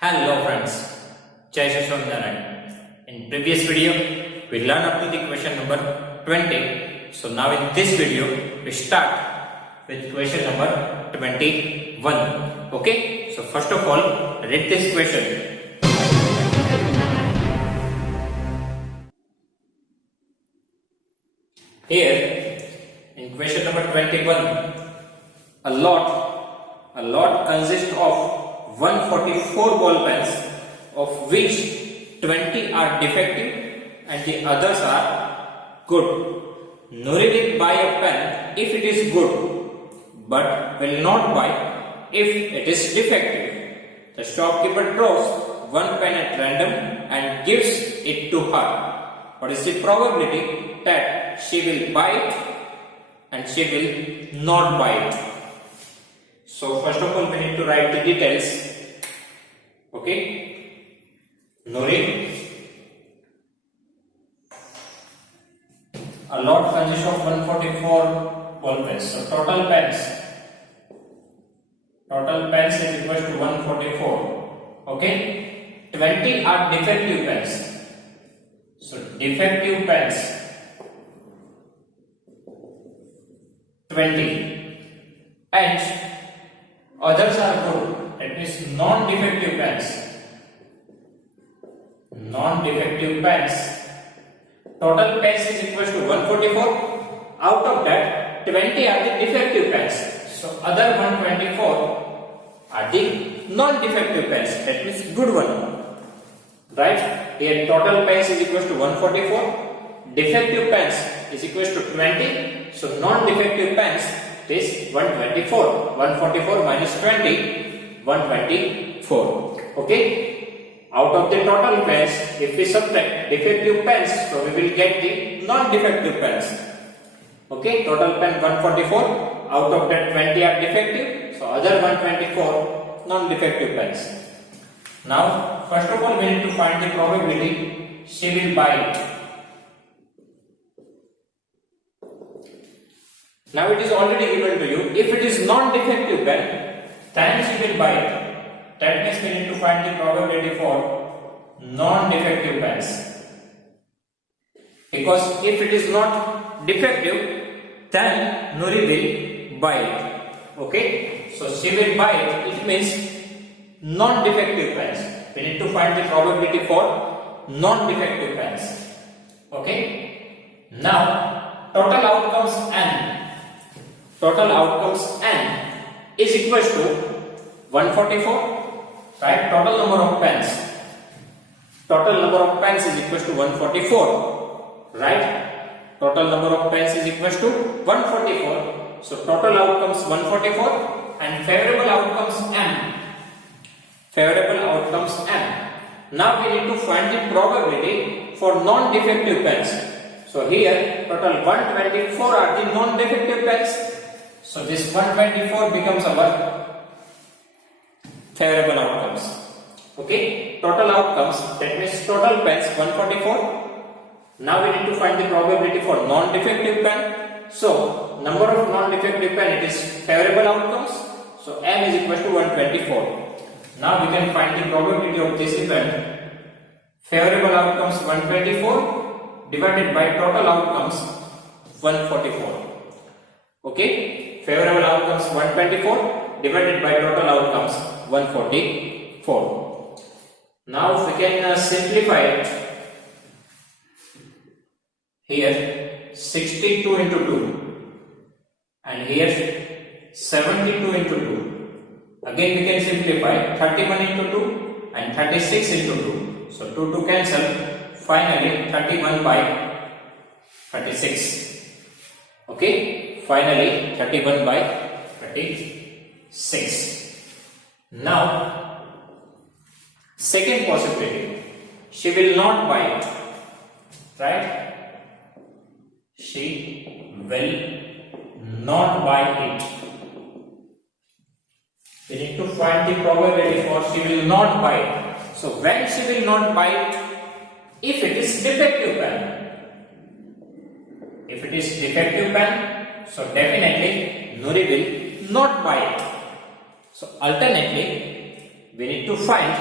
Hello friends, Jai Shri Narayan. In previous video, we learned up to the question number 20. So now in this video, we start with question number 21. Okay, so first of all, read this question. Here, in question number 21, a lot consists of 144 ball pens, of which 20 are defective and the others are good. Nuri will buy a pen if it is good, but will not buy if it is defective. The shopkeeper draws one pen at random and gives it to her. What is the probability that she will buy it and she will not buy it? So first of all, we need to write the details. Okay, Nuri, a lot consists of 144 ball pens. So total pens is equal to 144. Okay, 20 are defective pens. So defective pens 20 and others are good. That means non-defective pens. Non-defective pens. Total pens is equal to 144. Out of that, 20 are the defective pens. So other 124 are the non-defective pens. That means good one. Right? Here total pens is equal to 144. Defective pens is equal to 20. So non-defective pens is 124. 144 minus 20, 124. Okay. Out of the total pens, if we subtract defective pens, so we will get the non-defective pens. Okay. Total pen 144. Out of that 20 are defective. So other 124 non-defective pens. Now, first of all, we need to find the probability she will buy it. Now it is already given to you. If it is non-defective pen, then she will buy it. That means we need to find the probability for non-defective pens. Because if it is not defective, then Nuri will buy it. Okay? So she will buy it. It means non-defective pens. We need to find the probability for non-defective pens. Okay? Now, total outcomes n. Total outcomes n is equal to 144. Right? Total number of pens. Total number of pens is equal to 144. Right? Total number of pens is equal to 144. So total outcomes 144 and favorable outcomes n. Favorable outcomes n. Now we need to find the probability for non-defective pens. So here total 124 are the non-defective pens. So this 124 becomes our favorable outcomes. Okay, total outcomes, that means total pens 144. Now we need to find the probability for non-defective pen. So number of non-defective pen, it is favorable outcomes. So m is equal to 124. Now we can find the probability of this event. Favorable outcomes 124 divided by total outcomes 144. Okay, favorable outcomes 124 divided by total outcomes 144. Now if we can simplify it, here 62 into 2 and here 72 into 2. Again we can simplify 31 into 2 and 36 into 2. So 2 cancel. Finally 31 by 36. Okay. Finally 31 by 36. Now second possibility. She will not buy it. Right? She will not buy it. We need to find the probability for she will not buy it. So when she will not buy it, if it is defective pen. If it is defective pen, so definitely Nuri will not buy it. So alternately, we need to find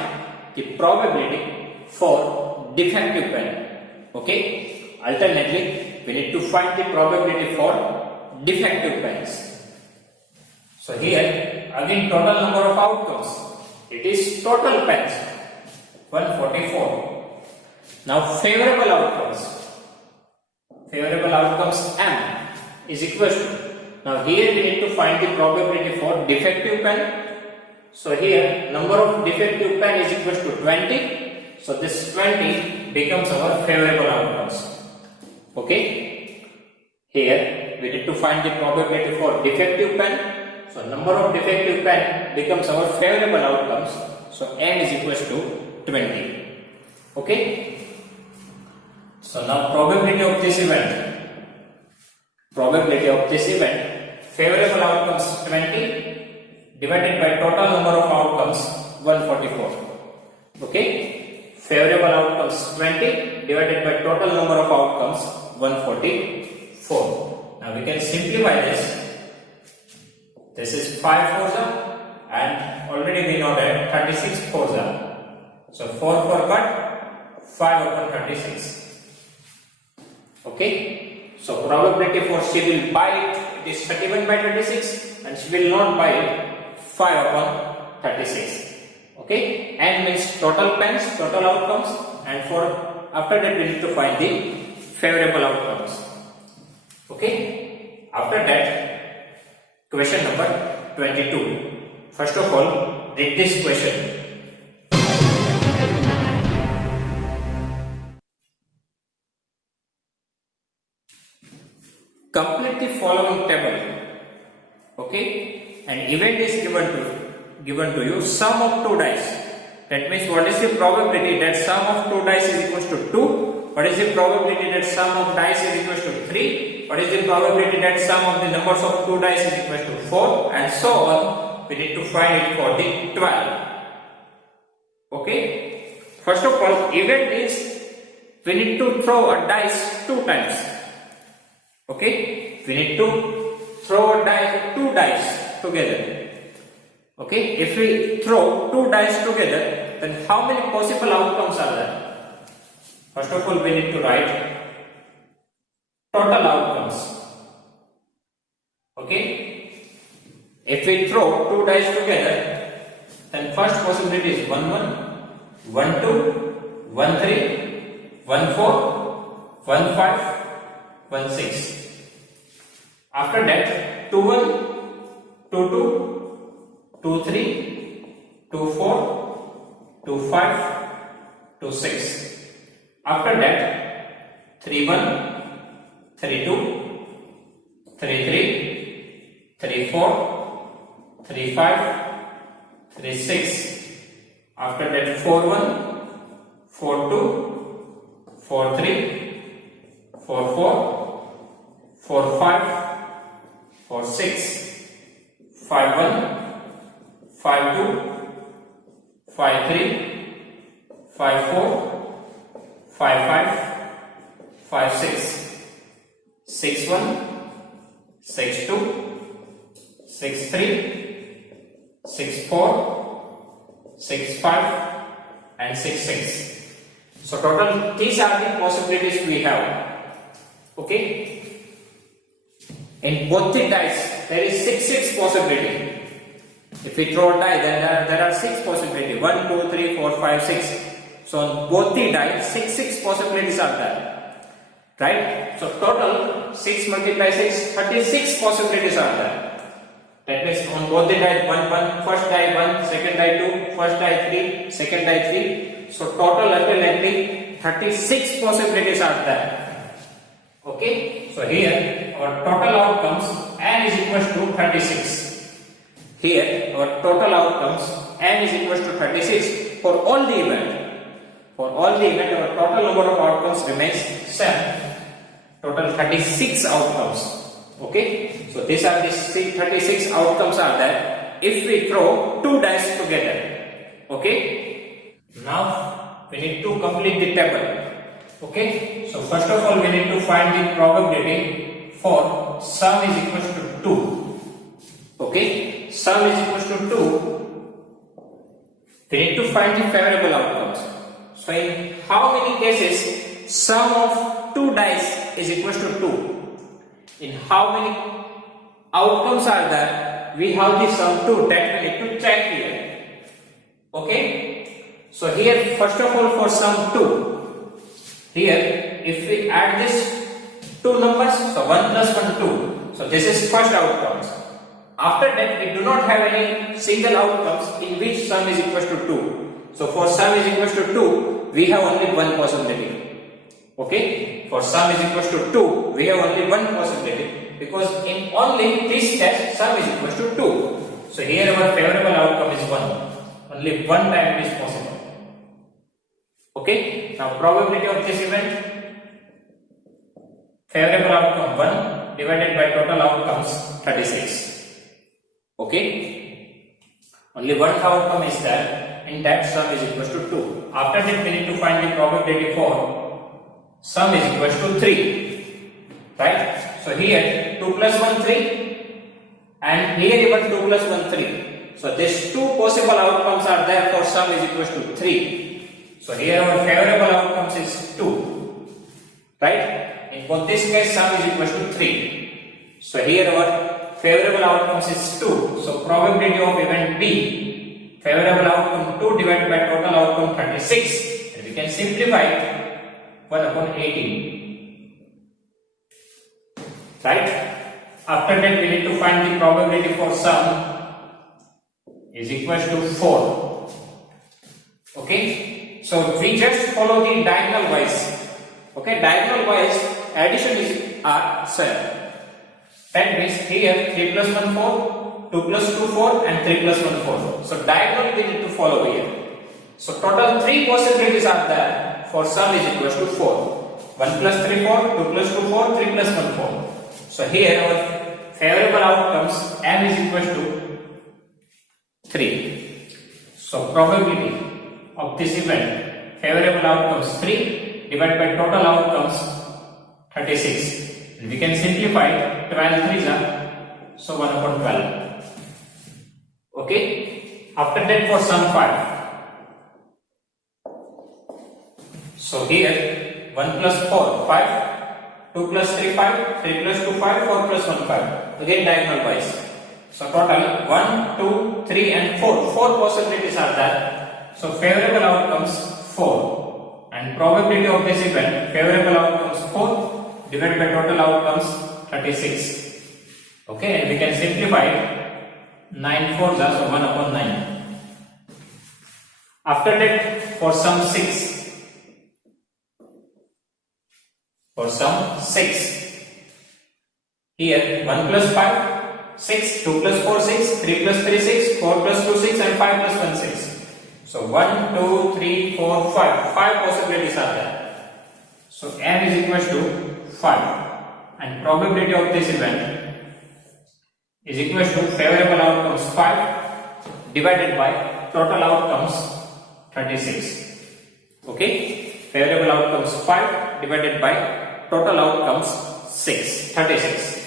the probability for defective pen. Okay. Alternately, we need to find the probability for defective pens. So here again total number of outcomes. It is total pens 144. Now favorable outcomes. Favorable outcomes M is equal to. Now here we need to find the probability for defective pen. So here number of defective pen is equal to 20. So this 20 becomes our favorable outcomes. Okay. Here we need to find the probability for defective pen. So number of defective pen becomes our favorable outcomes. So M is equal to 20. Okay. So now probability of this event. Probability of this event. Favorable outcomes 20 divided by total number of outcomes 144. Okay. Favorable outcomes 20 divided by total number of outcomes 144. Now we can simplify this. This is 5 fours and already we know that 36 fours. So 4 4 cut 5 upon 36. Okay. So probability for she will buy it is 31 by 36 and she will not buy it 5 upon 36. Okay. N means total pens, total outcomes, and for after that we need to find the favorable outcomes. Okay. After that, question number 22. First of all, read this question. Complete the following table. Okay. An event is given to you. Sum of 2 dice. That means what is the probability that sum of 2 dice is equal to 2? What is the probability that sum of dice is equal to 3? What is the probability that sum of the numbers of 2 dice is equal to 4? And so on. We need to find it for the 12. Okay. First of all, event is we need to throw a dice 2 times. Okay. We need to throw a dice 2 dice together. Okay, if we throw 2 dice together, then how many possible outcomes are there? First of all, we need to write total outcomes. Okay, if we throw 2 dice together, then first possibility is 1 1, 1 2, 1 3, 1 4, 1 5, 1 6. After that, 2 1, 2 2, 2 3, 2 4, 2 5, 2 6. After that, 3 1, 3 2, 3 3, 3 4, 3 5, 3 6. After that, 4 1, 4 2, 4 3, 4 4, 4 5, 4 6, 5 1, 5 2, 5 3, 5 4, 5 5, 5 6, 6 1, 6 2, 6 3, 6 4, 6 5, and 6 6. So total these are the possibilities we have. Okay. In both the dice there is 6 possibility. If we throw a die, then there are 6 possibilities. 1, 2, 3, 4, 5, 6. So on both the die, 6 possibilities are there. Right? So total 6 multiply 6, 36 possibilities are there. That means on both the die, 1, 1, first die 1, second die 2, first die 3, second die 3. So total ultimately 36 possibilities are there. Okay? So here our total outcomes N is equal to 36. Here our total outcomes N is equal to 36 for all the event. For all the event our total number of outcomes remains 7. Total 36 outcomes. Okay. So these are the 36 outcomes are there if we throw 2 dice together. Okay. Now we need to complete the table. Okay. So first of all we need to find the probability for sum is equal to 2. Okay. Sum is equal to 2 we need to find the favorable outcomes. So in how many cases sum of two dice is equal to 2? In how many outcomes are there? We have the sum 2 that we need to check here. Okay? So here first of all for sum 2, here if we add this two numbers, so 1 plus 1 2. So this is first outcomes. After that we do not have any single outcomes in which sum is equal to 2. So for sum is equal to 2, we have only one possibility. Okay? For sum is equal to 2, we have only one possibility, because in only this test sum is equal to 2. So here our favorable outcome is 1. Only one time it is possible. Okay? Now probability of this event, favorable outcome 1 divided by total outcomes 36. Okay? Only one outcome is there, and that sum is equal to 2. After that we need to find the probability for sum is equal to 3. Right? So here 2 plus 1 3, and here even 2 plus 1 3. So these two possible outcomes are there for sum is equal to 3. So here our favorable outcomes is 2. Right? In both this case sum is equal to 3. So here our favorable outcomes is 2. So probability of event B, favorable outcome 2 divided by total outcome 36. And we can simplify it 1 upon 18. Right? After that we need to find the probability for sum is equal to 4. Okay? So we just follow the diagonal wise. Okay? Diagonal wise addition is 7. That means here 3 plus 1 4, 2 plus 2 4, and 3 plus 1 4. So diagonally we need to follow here. So total 3 possibilities are there for sum is equal to 4. 1 plus 3 4, 2 plus 2 4, 3 plus 1 4. So here our favorable outcomes m is equal to 3. So probability of this event, favorable outcomes 3 divided by total outcomes 36. And we can simplify 12 3s are, so 1 upon 12. Okay? After that for sum 5. So here 1 plus 4 5, 2 plus 3 5, 3 plus 2 5, 4 plus 1 5. Again diagonal wise. So total 1, 2, 3 and 4. 4 possibilities are there. So favorable outcomes 4. And probability of this event, favorable outcomes 4 divided by total outcomes 36. Okay, and we can simplify it. 9 4s are, so 1 upon 9. After that for sum 6. For sum 6. Here 1 plus 5 6, 2 plus 4 6, 3 plus 3 6, 4 plus 2 6 and 5 plus 1 6. So 1, 2, 3, 4, 5. 5 possibilities are there. So m is equal to 5. And probability of this event is equal to favorable outcomes 5 divided by total outcomes 36. Okay? Favorable outcomes 5 divided by total outcomes 36.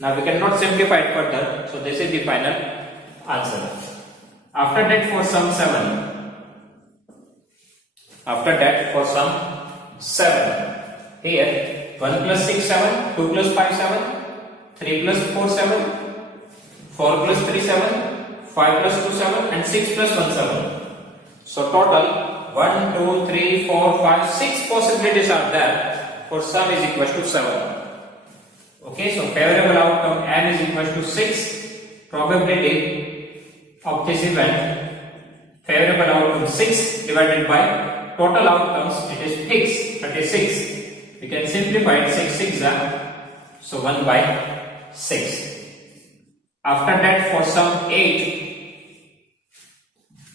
Now we cannot simplify it further, so this is the final answer. After that for sum 7. After that for sum 7. Here 1 plus 6 7, 2 plus 5 7, 3 plus 4 7, 4 plus 3 7, 5 plus 2 7 and 6 plus 1 7. So total 1, 2, 3, 4, 5, 6 possibilities are there for sum is equal to 7. Okay, so favorable outcome n is equal to 6. Probability of this event, favorable outcome 6 divided by total outcomes, it is 36. We can simplify it, 6 6 are, so 1 by 6. After that for sum 8.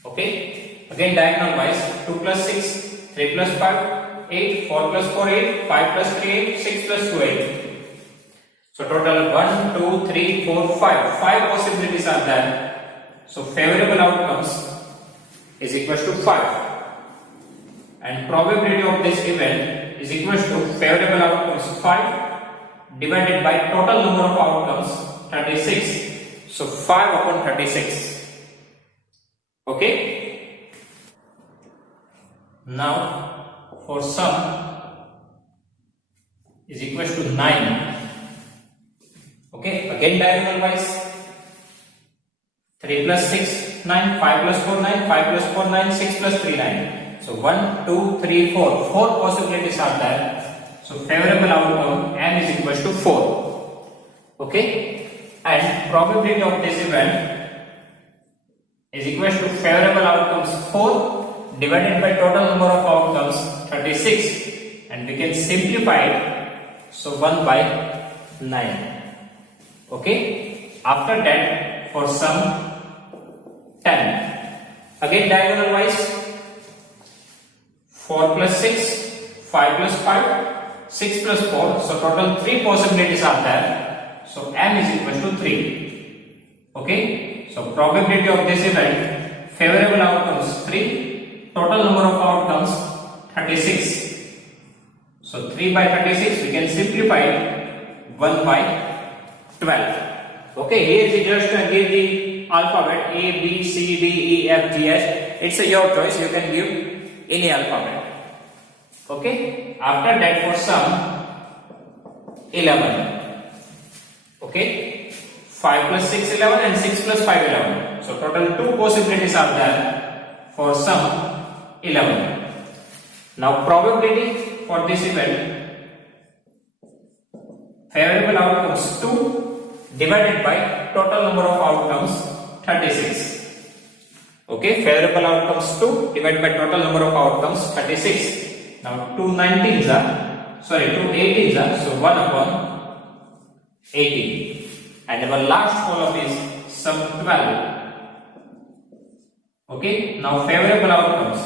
Okay, again diagonal wise, 2 plus 6, 3 plus 5, 8, 4 plus 4 8, 5 plus 3 8, 6 plus 2 8. So total 1, 2, 3, 4, 5. 5 possibilities are there. So favorable outcomes is equal to 5. And probability of this event is equal to favorable outcomes 5 divided by total number of outcomes 36. So 5 upon 36. Okay. Now for sum is equals to 9. Okay, again diagonal wise. 3 plus 6, 9, 5 plus 4, 9, 5 plus 4, 9, 6 plus 3, 9. So 1, 2, 3, 4. 4 possibilities are there. So favorable outcome n is equals to 4. Okay, and probability of this event is equals to favorable outcomes 4 divided by total number of outcomes 36, and we can simplify it. So 1 by 9. Okay, after that for sum 10. Again diagonal wise. 4 plus 6, 5 plus 5, 6 plus 4. So total 3 possibilities are there. So m is equal to 3. Okay. So probability of this event, favorable outcomes 3, total number of outcomes 36. So 3 by 36 we can simplify it, 1 by 12. Okay, here is just give the alphabet A, B, C, D, E, F, G, H. It's your choice, you can give any alphabet. Okay, after that for sum 11. Okay, 5 plus 6 11 and 6 plus 5 11. So total 2 possibilities are there for sum 11. Now probability for this event, favorable outcomes 2 divided by total number of outcomes 36. Okay, favorable outcomes 2 divided by total number of outcomes 36. Now 2 19s are, sorry, 2 18s are, so 1 upon 18. And our last column is sum 12. Okay, now favorable outcomes.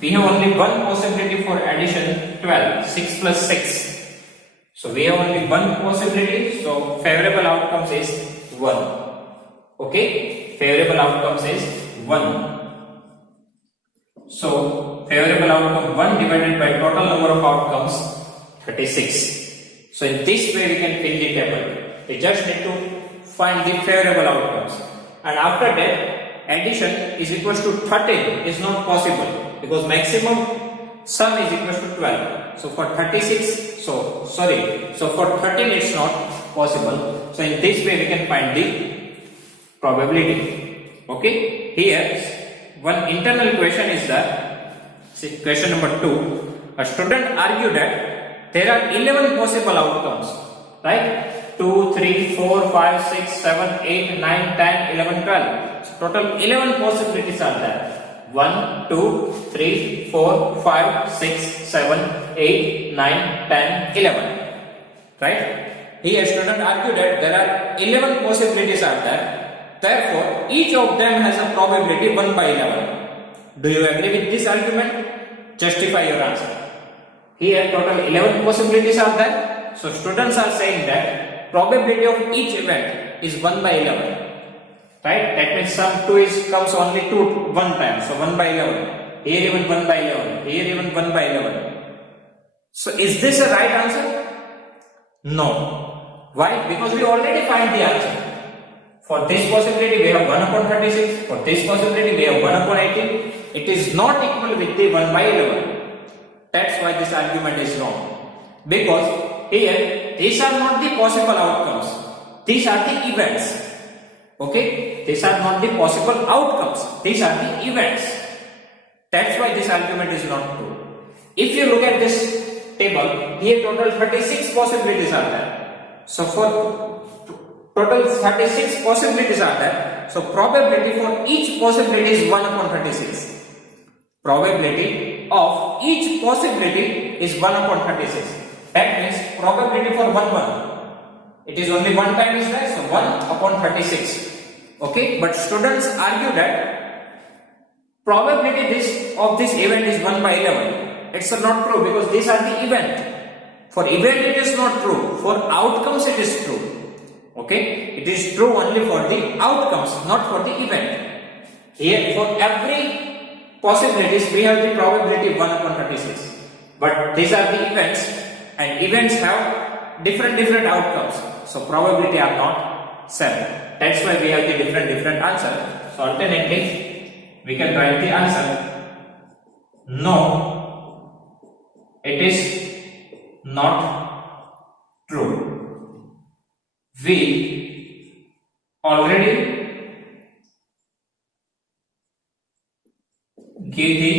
We have only one possibility for addition 12, 6 plus 6. So we have only one possibility, so favorable outcomes is 1. Okay, favorable outcomes is 1. So favorable outcome 1 divided by total number of outcomes 36. So in this way we can fill the table. We just need to find the favorable outcomes, and after that addition is equals to 13 is not possible because maximum sum is equals to 12. So for 36, so for 13 it's not possible. So in this way we can find the probability. Okay, here one internal question is that, see, question number 2. A student argued that there are 11 possible outcomes, right? 2, 3, 4, 5, 6, 7, 8, 9, 10, 11, 12. So total 11 possibilities are there. 1, 2, 3, 4, 5, 6, 7, 8, 9, 10, 11. Right? Here student argued that there are 11 possibilities are there. Therefore, each of them has a probability 1 by 11. Do you agree with this argument? Justify your answer. Here total 11 possibilities are there. So students are saying that probability of each event is 1 by 11. Right? That means sum 2 comes only 1 time. So 1 by 11. Here even 1 by 11. Here even 1 by 11. So is this a right answer? No. Why? Because we already find the answer. For this possibility we have 1 upon 36. For this possibility we have 1 upon 18. It is not equal with the 1 by 11. That's why this argument is wrong. Because here these are not the possible outcomes. These are the events. Okay? These are not the possible outcomes. These are the events. That's why this argument is not true. If you look at this table, here total 36 possibilities are there. So for total 36 possibilities are there. So probability for each possibility is 1 upon 36. Probability of each possibility is 1 upon 36. That means probability for 1. It is only 1 time is there, so 1 upon 36. Okay, but students argue that probability of this event is 1 by 11. It's not true because these are the event. For event it is not true. For outcomes it is true. Okay, it is true only for the outcomes, not for the event. Here for every possibilities we have the probability 1 upon 36. But these are the events, and events have different outcomes. So probability are not same. That's why we have the different answer. So alternately we can write the answer. No, it is not true. We already give the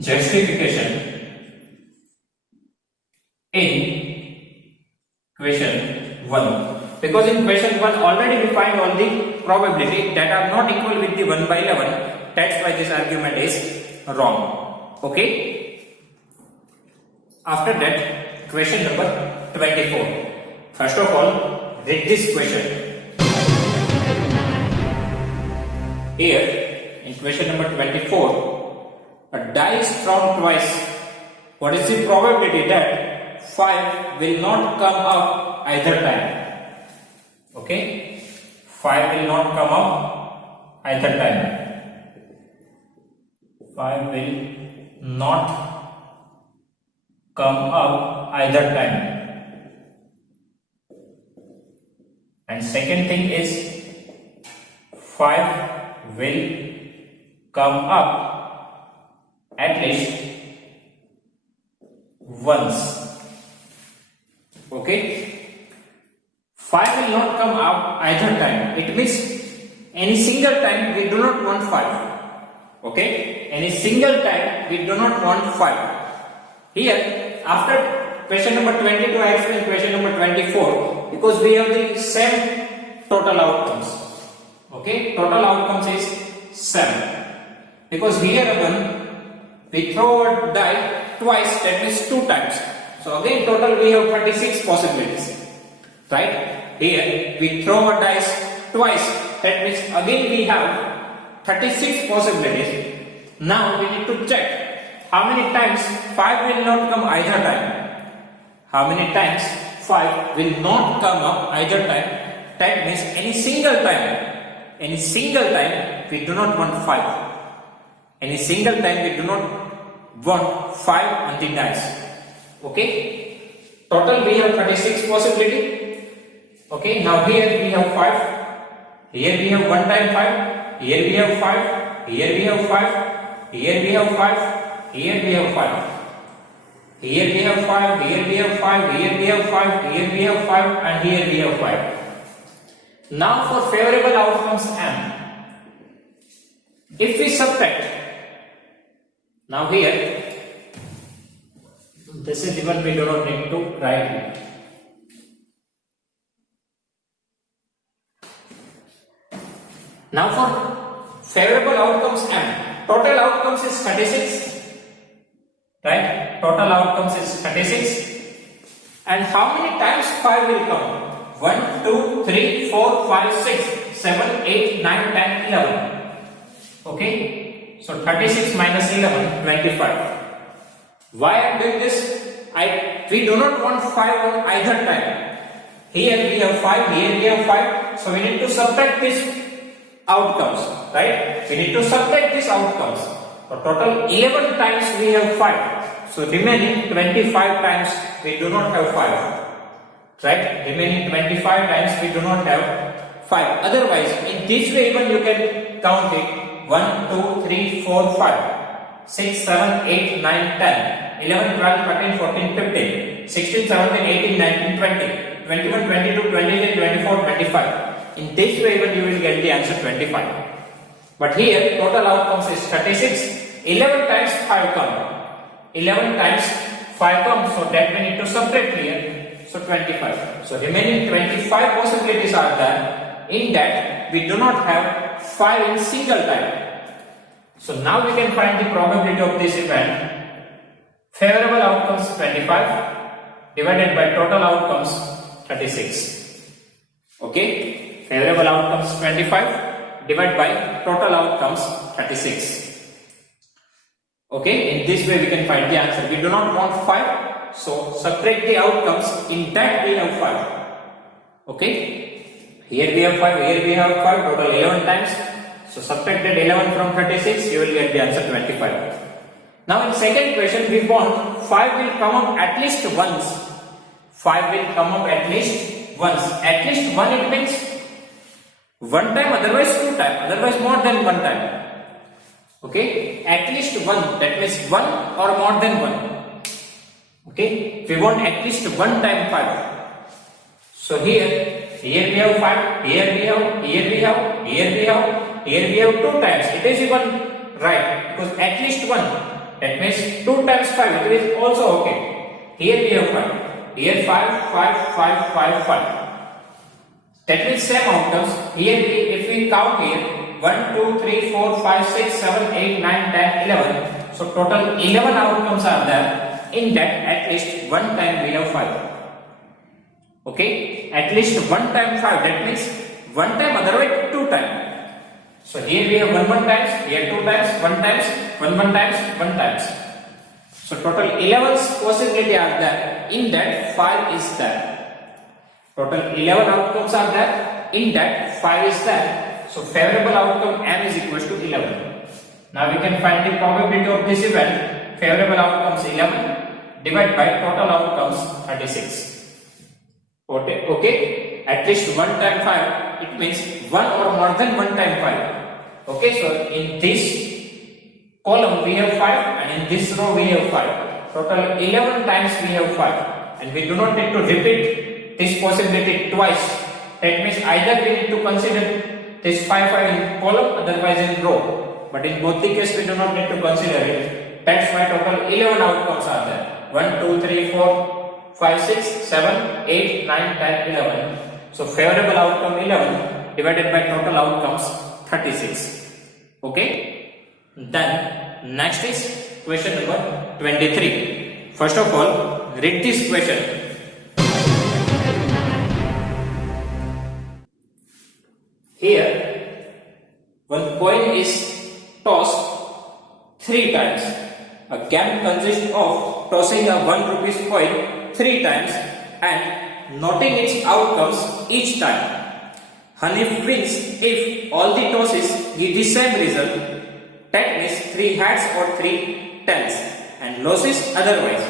justification in question 1. Because in question 1 already we find all the probability that are not equal with the 1 by 11. That's why this argument is wrong. Okay. After that, question number 24. First of all, read this question. Here, in question number 24, a die is thrown twice. What is the probability that 5 will not come up either time? Okay, 5 will not come up either time. 5 will not come up either time. And second thing is 5 will come up at least once. Okay. 5 will not come up either time. It means any single time we do not want 5. Okay? Any single time we do not want 5. Here, after question number 22, I explain question number 24 because we have the same total outcomes. Okay? Total outcomes is 7. Because here again, we throw a die twice, that means 2 times. So again, total we have 36 possibilities. Right? Here we throw a dice twice, that means again we have 36 possibilities. Now we need to check how many times 5 will not come either time. How many times 5 will not come up either time? That means any single time we do not want 5. Any single time we do not want 5 on the dice. Okay? Total we have 36 possibility. Okay, now here we have 5, here we have 1 time 5, here we have 5, here we have 5, here we have 5, here we have 5, here we have 5, here we have 5, here we have 5, here we have 5, and here we have 5. Now for favorable outcomes M, if we subtract, now here, this is the one we do not need to write it. Now for favorable outcomes M, total outcomes is 36, right? Total outcomes is 36. And how many times 5 will come? 1, 2, 3, 4, 5, 6, 7, 8, 9, 10, 11. Okay? So 36 minus 11, 25. Why I am doing this? We do not want 5 on either time. Here we have 5, here we have 5. So we need to subtract this outcomes, right? We need to subtract these outcomes. So total 11 times we have 5. So remaining 25 times we do not have 5. Right? Remaining 25 times we do not have 5. Otherwise, in this way even you can count it. 1, 2, 3, 4, 5, 6, 7, 8, 9, 10, 11, 12, 13, 14, 15, 16, 17, 18, 19, 20, 21, 22, 23, 24, 25. In this way even you will get the answer 25. But here total outcomes is 36. 11 times 5 come. 11 times 5 come, so that we need to subtract here. So 25. So remaining 25 possibilities are there. In that we do not have 5 in single time. So now we can find the probability of this event. Favorable outcomes 25 divided by total outcomes 36. Okay? Favorable outcomes 25 divided by total outcomes 36. Okay, in this way we can find the answer. We do not want 5, so subtract the outcomes. In that we have 5. Okay, here we have 5, here we have 5, total 11 times. So subtract that 11 from 36, you will get the answer 25. Now in second question we want 5 will come up at least once. 5 will come up at least once. At least one, it means One time, otherwise two time, otherwise more than one time. Okay, at least one, that means one or more than one. Okay, we want at least one time 5. So here we have 5, here we have, here we have, here we have, here we have 2 times. It is even right because at least one. That means 2 times 5. It is also okay. Here we have 5. Here 5, 5, 5, 5, 5. That means same outcomes. Here if we count here 1, 2, 3, 4, 5, 6, 7, 8, 9, 10, 11. So total 11 outcomes are there. In that at least one time we have 5. Okay, at least one time 5. That means one time, otherwise two time. So here we have 1 times, here 2 times, 1 times, 1 times, 1 times. So total 11 possibility are there. In that 5 is there. Total 11 outcomes are there. In that 5 is there. So favorable outcome M is equals to 11. Now we can find the probability of this event. Favorable outcomes 11 divided by total outcomes 36. Okay, at least one time 5. It means one or more than one time 5. Okay, so in this column we have 5 and in this row we have 5. Total 11 times we have 5, and we do not need to repeat this possibility twice. That means either we need to consider this 5 in column, otherwise in row. But in both the case we do not need to consider it. That's why total 11 outcomes are there. 1, 2, 3, 4, 5, 6, 7, 8, 9, 10, 11. So favorable outcome 11 divided by total outcomes 36. Okay. Then next is question number 23. First of all, read this question. Here, one coin is tossed 3 times. A game consists of tossing a 1 rupees coin 3 times and noting its outcomes each time. Hanif wins if all the tosses give the same result, that means 3 heads or 3 tails, and loses otherwise.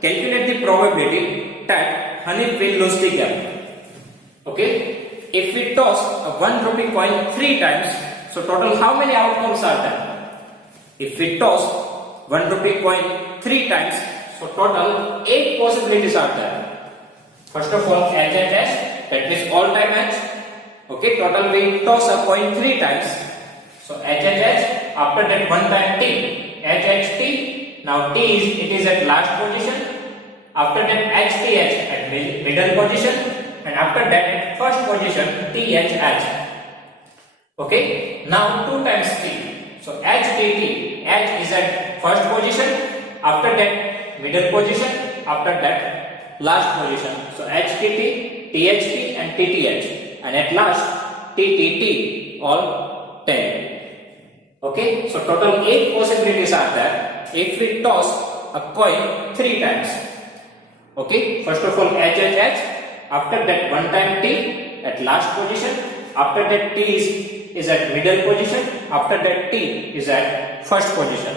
Calculate the probability that Hanif will lose the game. Okay, if we toss a 1 rupee coin 3 times, so total how many outcomes are there? If we toss 1 rupee coin 3 times, so total 8 possibilities are there. First of all, HHH, that means all time H. Okay, total we toss a coin 3 times. So HHH, after that 1 time T, HHT. Now T is at last position. After that HTH at middle position, and after that at first position THH. Okay, now 2 times T. So HTT, H is at first position, after that middle position, after that last position. So HTT, THT and TTH, and at last TTT, all 10. Okay, so total 8 possibilities are there if we toss a coin 3 times. Okay, first of all HHH, after that 1 time T at last position, after that T is at middle position, after that T is at first position.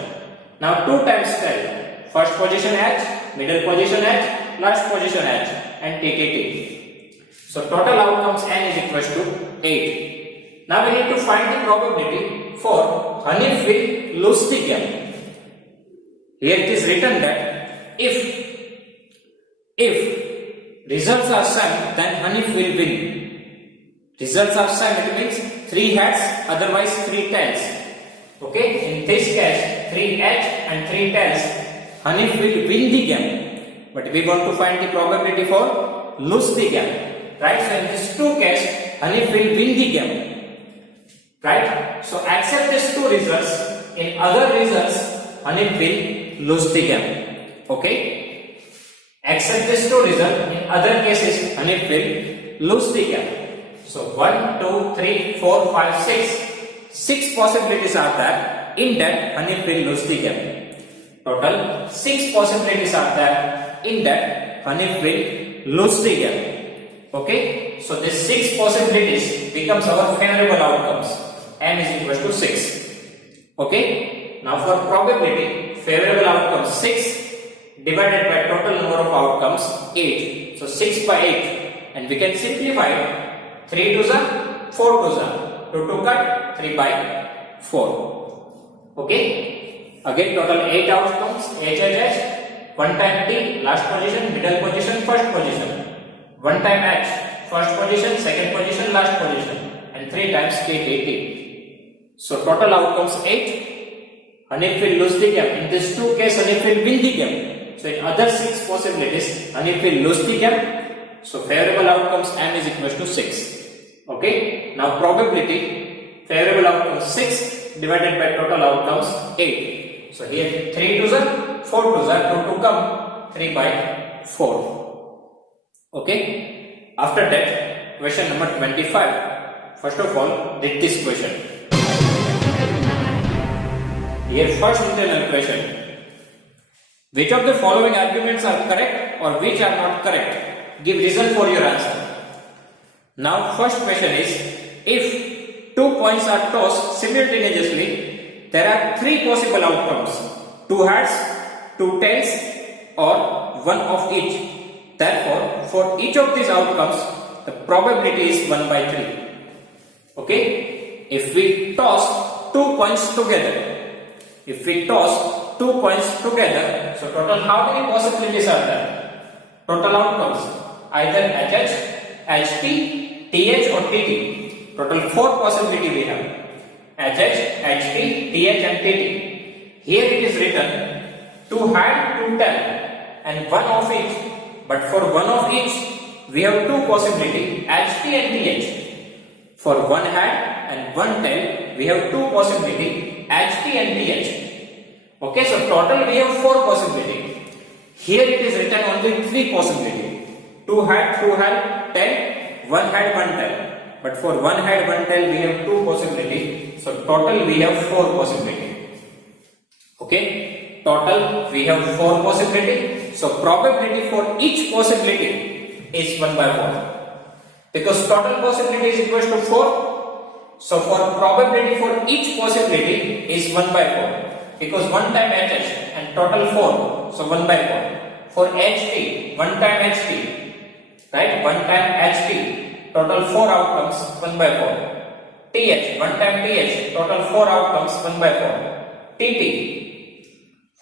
Now 2 times tail, first position H, middle position H, last position H, and TTT. So total outcomes N is equals to 8. Now we need to find the probability for Hanif will lose the game. Here it is written that if results are same, then Hanif will win. Results are same, it means 3 heads, otherwise 3 tails. Okay, in this case 3 heads and 3 tails, Hanif will win the game. But we want to find the probability for lose the game. Right, so in these 2 cases, Hanif will win the game. Right, so accept these 2 results. In other results, Hanif will lose the game. Okay, accept these 2 results. In other cases, Hanif will lose the game. So 1, 2, 3, 4, 5, 6 possibilities are there. In that, Hanif will lose the game. Total 6 possibilities are there. In that, Hanif will lose the game. Okay, so these 6 possibilities becomes our favorable outcomes. N is equal to 6. Okay, now for probability, favorable outcomes 6 divided by total number of outcomes 8. So 6 by 8, and we can simplify 3 to the 4 2s are 2 2 cut 3 by 4. Okay, again total 8 outcomes, H H H, one time T, last position, middle position, first position, one time H, first position, second position, last position, and 3 times T T T. So total outcomes 8. Honeyfield lose the game. In this 2 case, Honeyfield win the game. So in other 6 possibilities, Honeyfield lose the game. So favorable outcomes M is equals to 6. Okay. Now probability, favorable outcomes 6 divided by total outcomes 8. So here 3 2s are 4 2s are 2 to come 3 by 4. Okay. After that, question number 25. First of all, read this question. Here first internal question. Which of the following arguments are correct or which are not correct? Give reason for your answer. Now first question is, if 2 coins are tossed simultaneously, there are 3 possible outcomes: 2 heads, 2 tails, or 1 of each. Therefore, for each of these outcomes, the probability is 1 by 3. Okay? If we toss 2 coins together, so total how many possibilities are there? Total outcomes, either HH, HT, TH or TT. Total 4 possibility we have. HH, HT, TH and TT. Here it is written 2 head, 2 tail and 1 of each. But for 1 of each, we have 2 possibility, HT and TH. For 1 head and 1 tail, we have 2 possibility, HT and TH. Okay, so total we have 4 possibility. Here it is written only 3 possibility. 2 head, 2 head, tail, 1 head, 1 tail. But for 1 head, 1 tail we have 2 possibility. So total we have 4 possibility. Okay, total we have 4 possibility. So probability for each possibility is 1 by 4. Because total possibility is equal to 4. So for probability for each possibility is 1 by 4. Because 1 time HH and total 4, so 1 by 4. For HT, 1 time HT, right? 1 time HT, total 4 outcomes, 1 by 4. TH, 1 time TH, total 4 outcomes, 1 by 4. TT,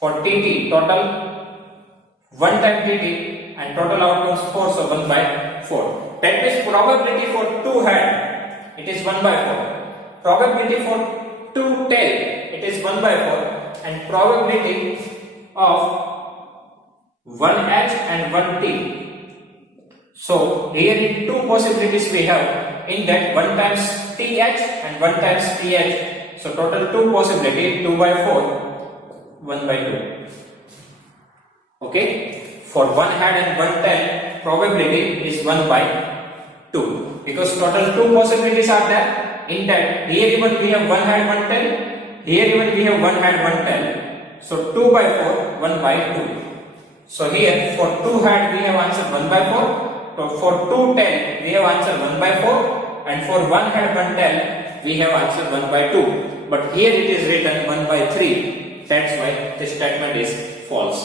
for TT, total 1 time TT and total outcomes 4, so 1 by 4. That means probability for 2 head, it is 1 by 4. Probability for 2 tail, it is 1 by 4. And probability of 1H and 1T. So here 2 possibilities we have. In that 1 times TH and 1 times TH. So total 2 possibility, 2 by 4, 1 by 2. Okay. For 1 head and 1 tail, probability is 1 by 2. Because total 2 possibilities are there. In that here even we have 1 head, 1 tail. Here even we have 1 head, 1 tail. So 2 by 4, 1 by 2. So here for 2 head we have answered 1 by 4. So for 2 tail we have answered 1 by 4. And for 1 head, 1 tail we have answered 1 by 2. But here it is written 1 by 3. That's why this statement is false.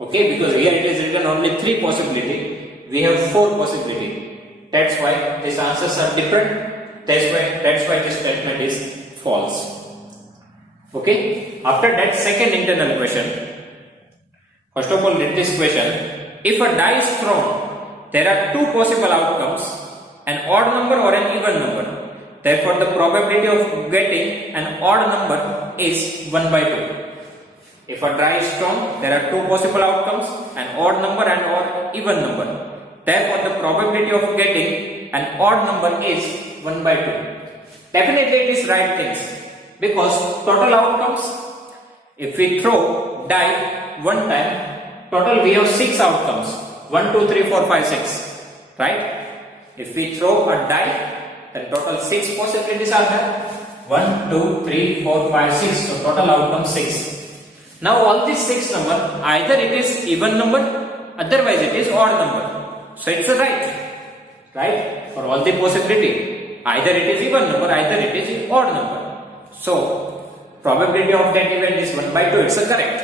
Okay, because here it is written only 3 possibility. We have 4 possibility. That's why these answers are different. That's why this statement is false. Okay, after that, second internal question. First of all, read this question. If a die is thrown, there are 2 possible outcomes, an odd number or an even number. Therefore, the probability of getting an odd number is 1 by 2. If a die is thrown, there are 2 possible outcomes, an odd number and or even number. Therefore, the probability of getting an odd number is 1 by 2. Definitely it is right things. Because total outcomes, if we throw die 1 time, total we have 6 outcomes. 1, 2, 3, 4, 5, 6. Right? If we throw a die, then total 6 possibilities are there. 1, 2, 3, 4, 5, 6. So total outcome 6. Now all these 6 number, either it is even number, otherwise it is odd number. So it's a right. Right? For all the possibility, either it is even number, either it is odd number. So, probability of that event is 1 by 2, it's a correct.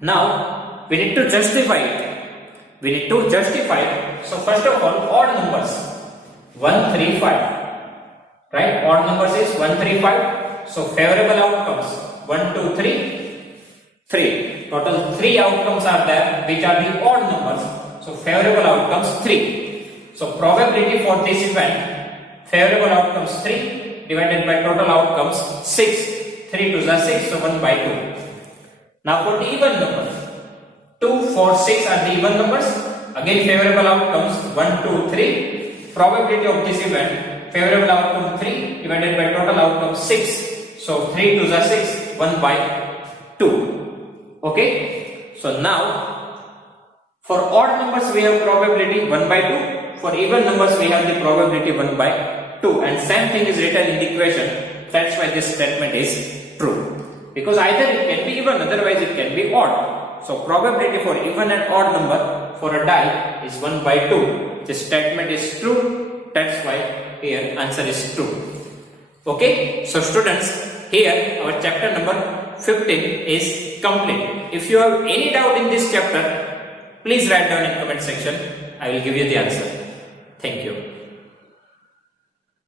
Now, we need to justify it. So, first of all, odd numbers 1, 3, 5. right? Odd numbers is 1, 3, 5. So favorable outcomes 1, 2, 3, 3. Total 3 outcomes are there, which are the odd numbers. So favorable outcomes 3. So probability for this event, favorable outcomes 3 divided by total outcomes 6. 3 2s are 6, so 1 by 2. Now for the even numbers, 2, 4, 6 are the even numbers. Again favorable outcomes 1, 2, 3. Probability of this event, favorable outcome 3 divided by total outcome 6. So 3 2s are 6, 1 by 2. Okay. So now for odd numbers we have probability 1 by 2. For even numbers we have the probability 1 by 2. And same thing is written in the equation. That's why this statement is true. Because either it can be even, otherwise it can be odd. So probability for even and odd number for a die is 1 by 2. This statement is true. That's why here answer is true. Okay. So students, here our chapter number 15 is complete. If you have any doubt in this chapter, please write down in comment section. I will give you the answer. Thank you.